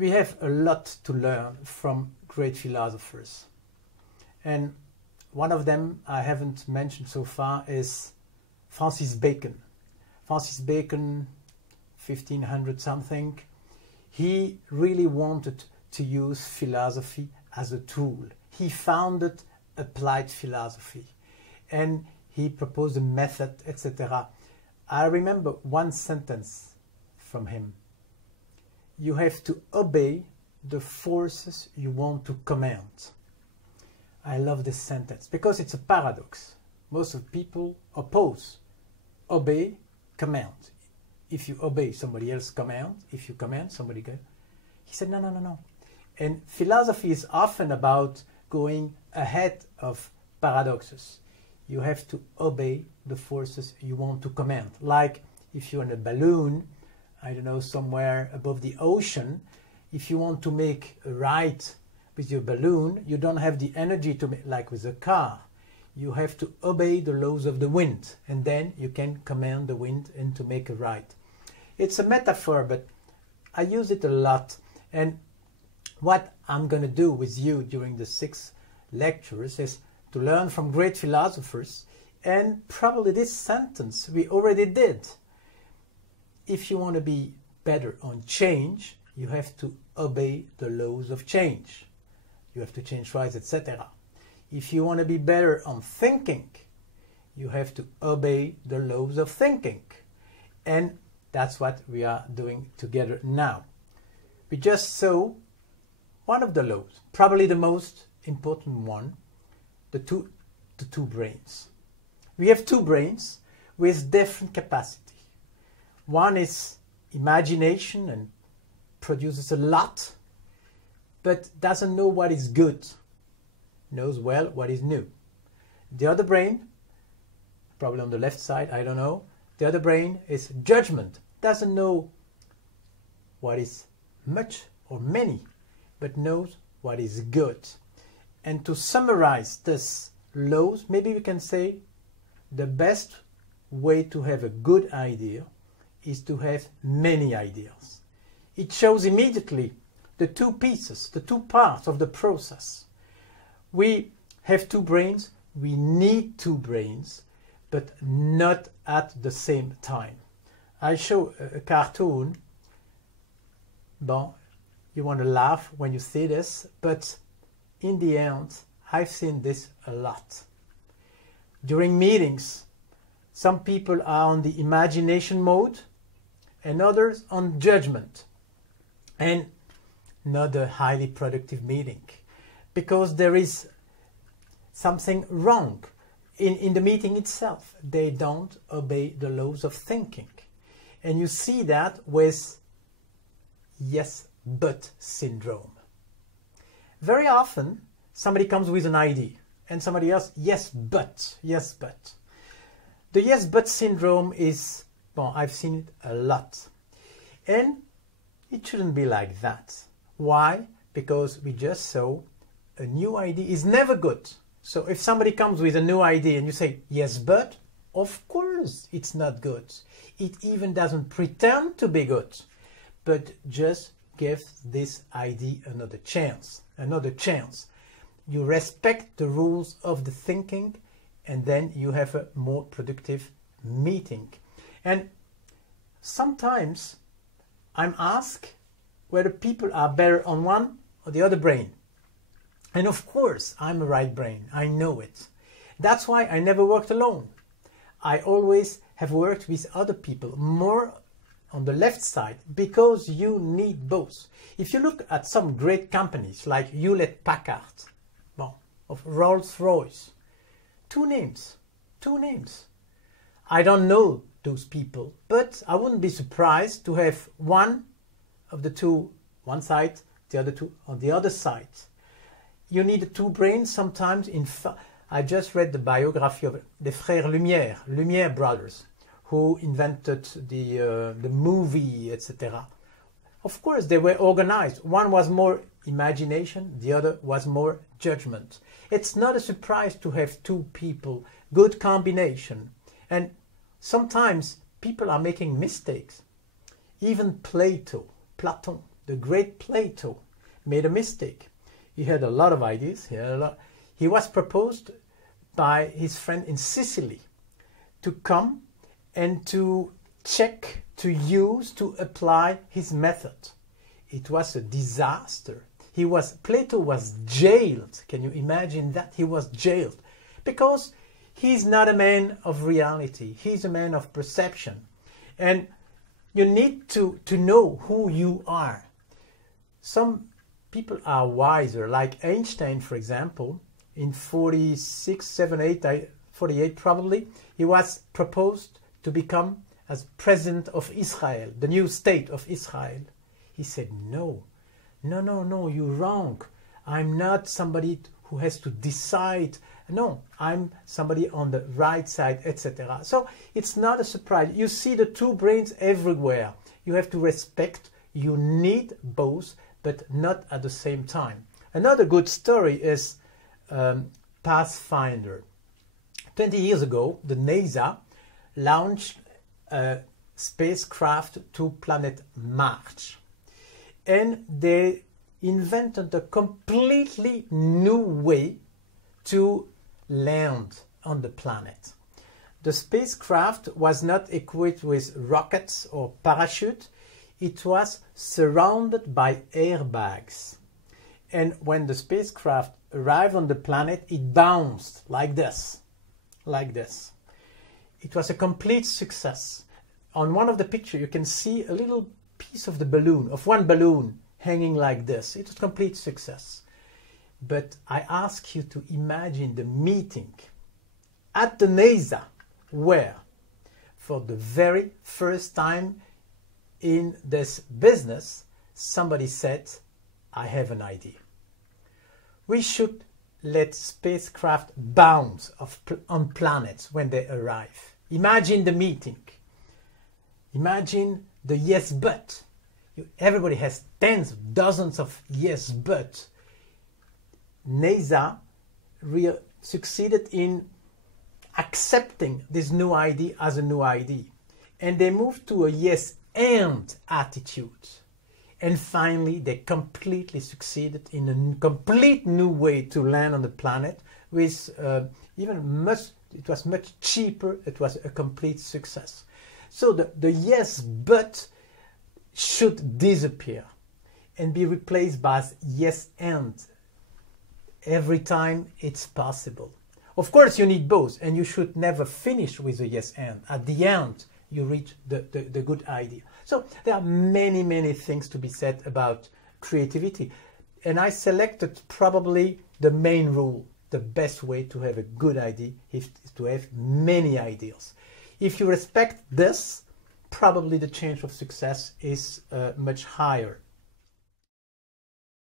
We have a lot to learn from great philosophers. And one of them I haven't mentioned so far is Francis Bacon. Francis Bacon, 1500 something, he really wanted to use philosophy as a tool. He founded applied philosophy and he proposed a method, etc. I remember one sentence from him. You have to obey the forces you want to command. I love this sentence because it's a paradox. Most of people oppose obey, command. If you obey, somebody else command. If you command, somebody go. He said, no, no, no, no. And philosophy is often about going ahead of paradoxes. You have to obey the forces you want to command. Like if you're in a balloon, I don't know, somewhere above the ocean, if you want to make a ride with your balloon, you don't have the energy to make, like with a car. You have to obey the laws of the wind, and then you can command the wind and to make a ride. It's a metaphor, but I use it a lot. And what I'm going to do with you during the 6 lectures is to learn from great philosophers, and probably this sentence we already did. If you want to be better on change, you have to obey the laws of change. You have to change rights, etc. If you want to be better on thinking, you have to obey the laws of thinking. And that's what we are doing together now. We just saw one of the laws, probably the most important one, the two brains. We have 2 brains with different capacity. One is imagination and produces a lot, but doesn't know what is good, knows well what is new. The other brain, probably on the left side, I don't know, the other brain is judgment, doesn't know what is much or many, but knows what is good. And to summarize this laws, maybe we can say the best way to have a good idea is to have many ideas. It shows immediately the 2 pieces, the 2 parts of the process. We have 2 brains, we need 2 brains, but not at the same time. I show a cartoon. Bon, you want to laugh when you see this, but in the end, I've seen this a lot. During meetings, some people are on the imagination mode and others on judgment. And not a highly productive meeting, because there is something wrong in the meeting itself. They don't obey the laws of thinking. And you see that with yes, but syndrome. Very often, somebody comes with an idea and somebody else, yes, but, yes, but. The yes, but syndrome is, well, I've seen it a lot. And it shouldn't be like that. Why? Because we just saw a new idea is never good. So if somebody comes with a new idea and you say, yes, but, of course it's not good. It even doesn't pretend to be good, but just give this idea another chance, another chance. You respect the rules of the thinking, and then you have a more productive meeting. And sometimes I'm asked whether people are better on one or the other brain. And of course, I'm a right brain. I know it. That's why I never worked alone. I always have worked with other people, more on the left side, because you need both. If you look at some great companies like Hewlett-Packard, well, of Rolls-Royce, 2 names. I don't know those people, but I wouldn't be surprised to have one of the 2 one side, the other 2 on the other side. You need 2 brains sometimes. I just read the biography of the Frères Lumière brothers, who invented the movie, etc. Of course, they were organized. One was more imagination, the other was more judgment. It's not a surprise to have 2 people, good combination. And sometimes people are making mistakes. Even Platon the great Plato, made a mistake. He had a lot of ideas. He was proposed by his friend in Sicily to come and to check, to use, to apply his method. It was a disaster. Plato was jailed. Can you imagine that? He was jailed because he's not a man of reality. He's a man of perception. And you need to know who you are. Some people are wiser, like Einstein, for example. In 48 probably, he was proposed to become as president of Israel, the new state of Israel. He said, no, you're wrong. I'm not somebody who has to decide. No, I'm somebody on the right side, etc. So it's not a surprise. You see the two brains everywhere. You have to respect. You need both, but not at the same time. Another good story is Pathfinder. 20 years ago, the NASA launched a spacecraft to planet Mars. And they invented a completely new way to land on the planet. The spacecraft was not equipped with rockets or parachute. It was surrounded by airbags. And when the spacecraft arrived on the planet, it bounced like this. It was a complete success. On one of the pictures, you can see a little piece of the balloon, of one balloon, hanging like this. It was a complete success. But I ask you to imagine the meeting at the NASA, where, for the very first time in this business, somebody said, I have an idea. We should let spacecraft bounce on planets when they arrive. Imagine the meeting. Imagine the yes but. Everybody has tens, dozens of yes but. NASA succeeded in accepting this new idea as a new idea. And they moved to a yes and attitude. And finally, they completely succeeded in a complete new way to land on the planet with it was much cheaper. It was a complete success. So the yes but should disappear and be replaced by yes and every time it's possible. Of course, you need both, and you should never finish with a yes and. At the end, you reach the good idea. So there are many, many things to be said about creativity. And I selected probably the main rule. The best way to have a good idea is to have many ideas. If you respect this, probably the chance of success is much higher.